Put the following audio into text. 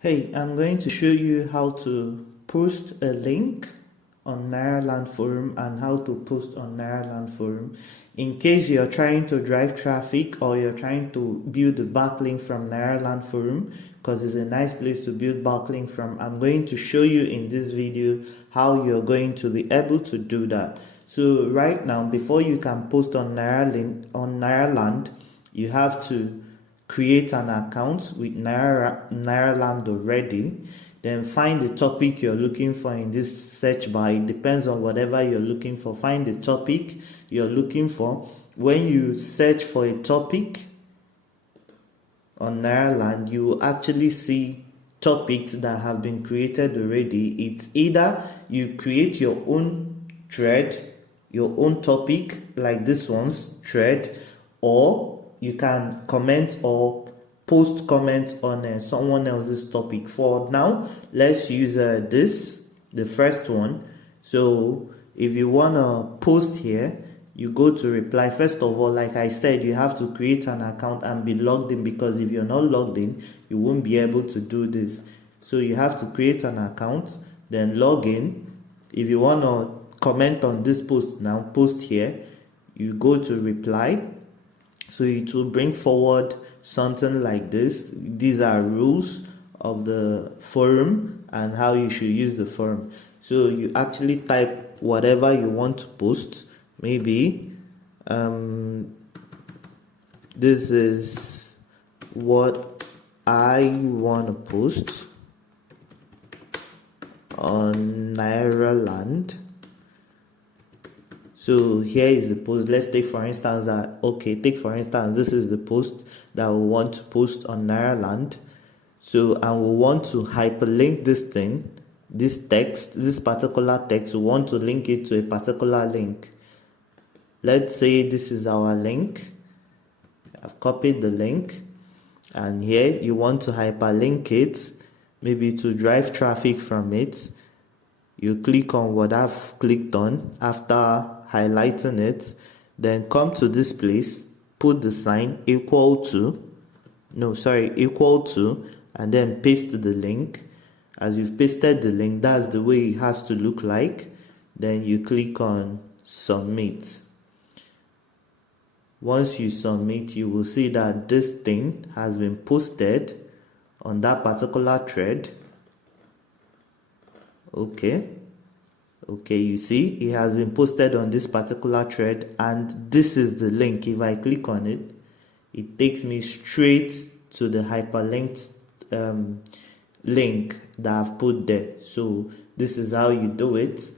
Hey, I'm going to show you how to post a link on Nairaland forum and how to post on Nairaland forum in case you're trying to drive traffic or you're trying to build a backlink from Nairaland forum, because it's a nice place to build backlink from. I'm going to show you in this video how you're going to be able to do that. So right now, before you can post on Nairaland, you have to create an account with Nairaland already. Then find the topic you're looking for in this search bar. It depends on whatever you're looking for. Find the topic you're looking for. When you search for a topic on Nairaland, you will actually see topics that have been created already. It's either you create your own thread, your own topic like this one's thread, or you can comment or post comments on someone else's topic. For now, let's use the first one. So if you want to post here, you go to reply. First of all, like I said, you have to create an account and be logged in, because if you're not logged in, you won't be able to do this. So you have to create an account, then log in. If you want to comment on this post now, post here, you go to reply. So it will bring forward something like this. These are rules of the forum and how you should use the forum. So you actually type whatever you want to post. Maybe this is what I want to post on Nairaland. So here is the post. Let's take for instance this is the post that we want to post on Nairaland. So, and we want to hyperlink this thing, this text, this particular text. We want to link it to a particular link. Let's say this is our link. I've copied the link, and here you want to hyperlink it, maybe to drive traffic from it. You click on what I've clicked on after highlighting it, then come to this place, put the sign equal to, and then paste the link. As you've pasted the link, that's the way it has to look like. Then you click on submit. Once you submit, you will see that this thing has been posted on that particular thread. Okay, you see it has been posted on this particular thread, and this is the link. If I click on it, it takes me straight to the hyperlinked link that I've put there. So this is how you do it.